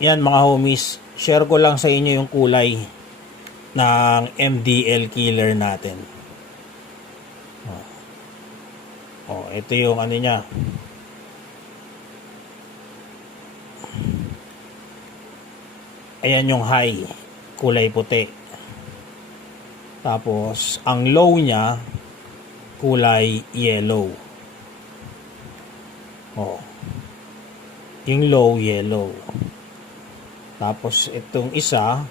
yan mga homies, share ko lang sa inyo yung kulay ng MDL killer natin. Oh, oh ito yung ano niya. Ayan yung high, kulay puti. Tapos, ang low niya, kulay yellow. Oh. Yung low, yellow. Tapos, itong isa,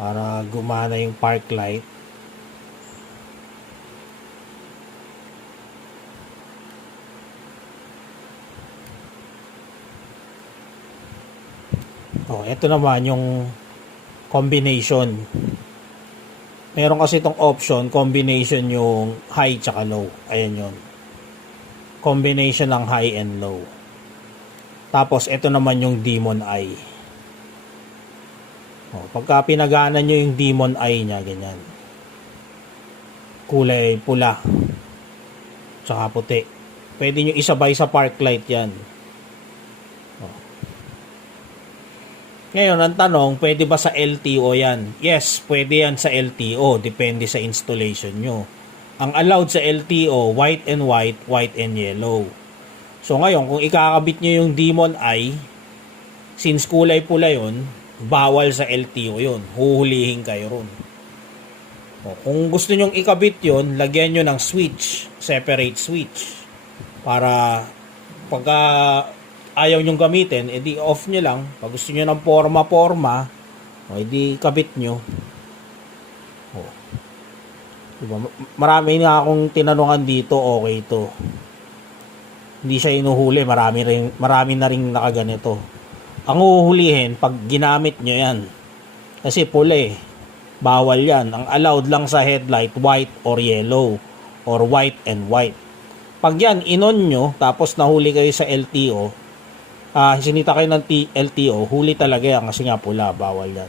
para gumana yung park light, Oh, ito naman yung combination. Meron kasi itong option, combination yung high tsaka low. Ayan yun. Combination ng high and low. Tapos, ito naman yung demon eye. Oh, pagka pinagana nyo yung demon eye niya, ganyan. Kulay pula. Tsaka puti. Pwede nyo isabay sa park light yan. Ngayon, ang tanong, pwede ba sa LTO yan? Yes, pwede yan sa LTO. Depende sa installation nyo. Ang allowed sa LTO, white and white, white and yellow. So ngayon, kung ikakabit nyo yung Demon Eye, since kulay pula yon bawal sa LTO yon Huhulihin kayo ron. O, kung gusto nyong ikabit yon lagyan nyo ng switch, separate switch. Para pagka ayaw nyong gamitin, edi off nyo lang. Pag gusto nyo ng forma-forma, o edi kabit nyo. O. Diba? Marami na akong tinanungan dito, okay to. Hindi siya inuhuli, marami, rin, marami na rin nakaganito. Ang uhulihin, pag ginamit nyo yan. Kasi pula eh. Bawal yan. Ang allowed lang sa headlight, white or yellow. Or white and white. Pag yan, inon nyo, tapos nahuli kayo sa LTO, ah sinita kayo ng T- LTO, huli talaga yan kasi nga pula, bawal yan.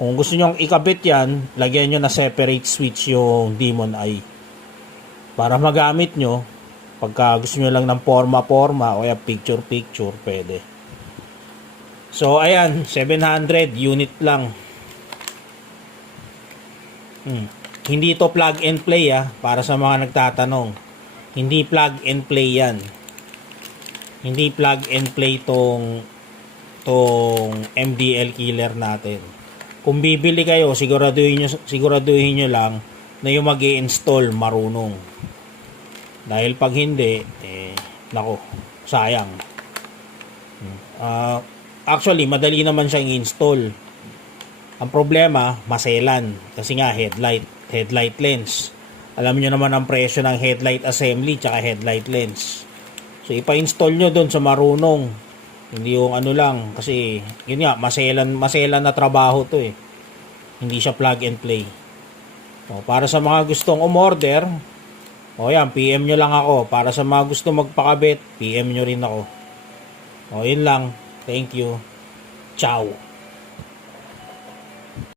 Kung gusto nyo ikabit yan, lagyan nyo na separate switch yung Demon Eye. Para magamit nyo, pagka gusto nyo lang ng forma-forma o kaya picture-picture, pwede. So, ayan, 700 unit lang. Hmm. Hindi to plug and play ah, para sa mga nagtatanong. Hindi plug and play yan hindi plug and play tong tong MDL killer natin. Kung bibili kayo, siguraduhin nyo, siguraduhin nyo lang na yung mag install marunong. Dahil pag hindi, eh, nako, sayang. Uh, actually, madali naman siyang install. Ang problema, maselan. Kasi nga, headlight, headlight lens. Alam nyo naman ang presyo ng headlight assembly tsaka headlight lens. So ipa-install nyo doon sa marunong. Hindi yung ano lang kasi yun nga maselan maselan na trabaho to eh. Hindi siya plug and play. So, para sa mga gustong umorder, o yan, PM nyo lang ako. Para sa mga gusto magpakabit, PM nyo rin ako. O yun lang. Thank you. Ciao.